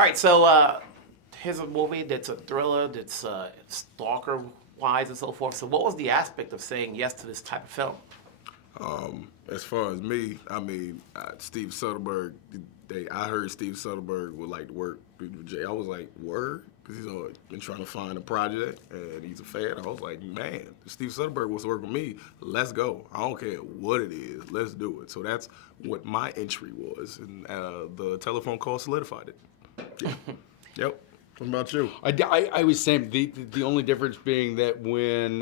All right, so here's a movie that's a thriller, that's stalker-wise and so forth. So what was the aspect of saying yes to this type of film? As far as me, I mean, Steve Soderbergh, I heard Steve Soderbergh would like to work with Jay. I was like, word? Because he's always been trying to find a project, and he's a fan. I was like, man, if Steve Soderbergh wants to work with me, let's go. I don't care what it is, let's do it. So that's what my entry was, and the telephone call solidified it. Yeah. Yep. What about you? I was saying the only difference being that when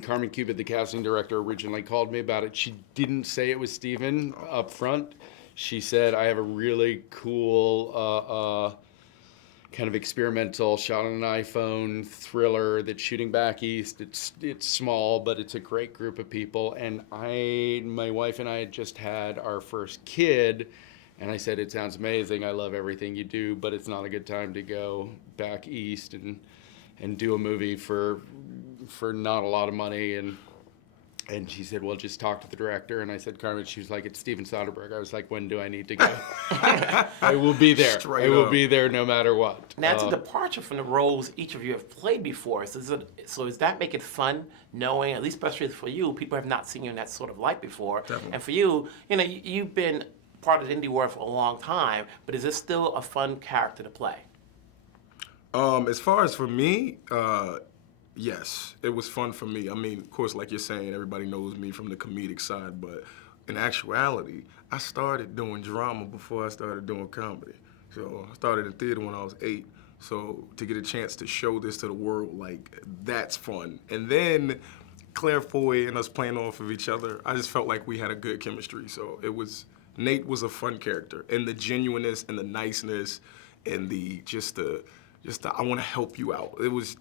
Carmen Cubitt, the casting director, originally called me about it, she didn't say it was Steven up front. She said, I have a really cool kind of experimental shot on an iPhone thriller that's shooting back east. It's small, but it's a great group of people. And my wife and I had just had our first kid, and I said, it sounds amazing. I love everything you do, but it's not a good time to go back east and do a movie for not a lot of money. And she said, well, just talk to the director. And I said, Carmen, she was like, it's Steven Soderbergh. I was like, when do I need to go? I will be there. I will be there no matter what. Now, it's a departure from the roles each of you have played before. So does that make it fun, knowing, at least especially for you, people have not seen you in that sort of light before? Definitely. And for you, you've been part of the indie world for a long time, but is this still a fun character to play? As far as for me, yes, it was fun for me. I mean, of course, like you're saying, everybody knows me from the comedic side, but in actuality, I started doing drama before I started doing comedy. So I started in theater when I was 8. So to get a chance to show this to the world, like, that's fun. And then Claire Foy and us playing off of each other, I just felt like we had a good chemistry. So Nate was a fun character, and the genuineness and the niceness and the I want to help you out.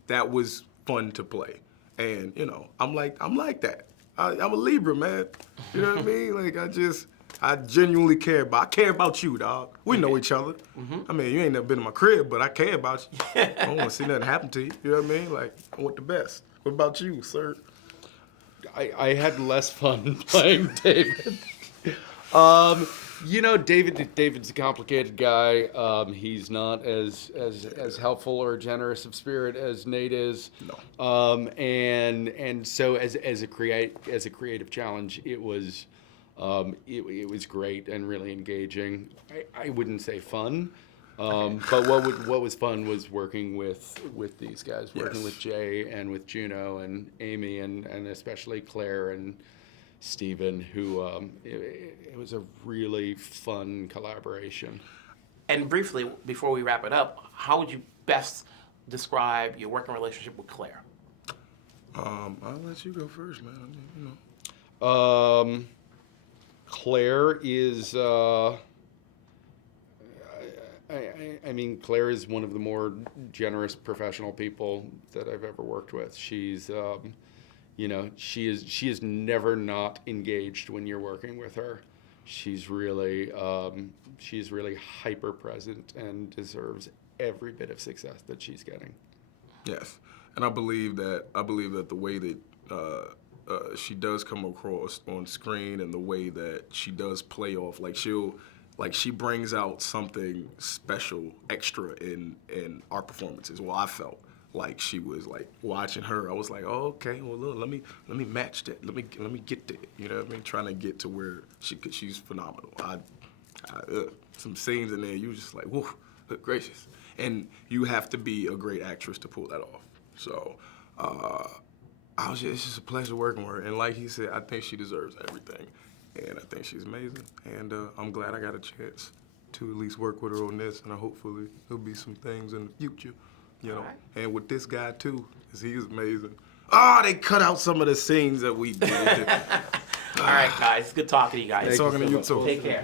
That was fun to play, and I'm like that. I'm a Libra, man. You know what I mean? Like I genuinely care about you, dog. We know each other. Mm-hmm. I mean, you ain't never been in my crib, but I care about you. I don't want to see nothing happen to you. You know what I mean? Like, I want the best. What about you, sir? I had less fun playing David. David's a complicated guy. He's not as helpful or generous of spirit as Nate is. No. And so as a creative challenge, it was great and really engaging. I wouldn't say fun. But what was fun was working with these guys, working with Jay and with Juno and Amy and especially Claire and Steven, who it was a really fun collaboration. And briefly, before we wrap it up, how would you best describe your working relationship with Claire? I'll let you go first, man. Claire is, Claire is one of the more generous professional people that I've ever worked with. She's, she is never not engaged when you're working with her. She's really hyper present and deserves every bit of success that she's getting. Yes, and I believe that the way that she does come across on screen and the way that she does play off, she brings out something special, extra in our performances. Well, I felt like she was like watching her. I was like, oh, okay, well, look, let me match that. Let me get there. You know what I mean? Trying to get to where she's phenomenal. Some scenes in there, you just like, whoa, good gracious. And you have to be a great actress to pull that off. So it's just a pleasure working with her. And like he said, I think she deserves everything. And I think she's amazing. And I'm glad I got a chance to at least work with her on this. And hopefully there'll be some things in the future, Right. And with this guy too, because he is amazing. They cut out some of the scenes that we did. All right, guys. Good talking to you guys. Talking to you too. Take care.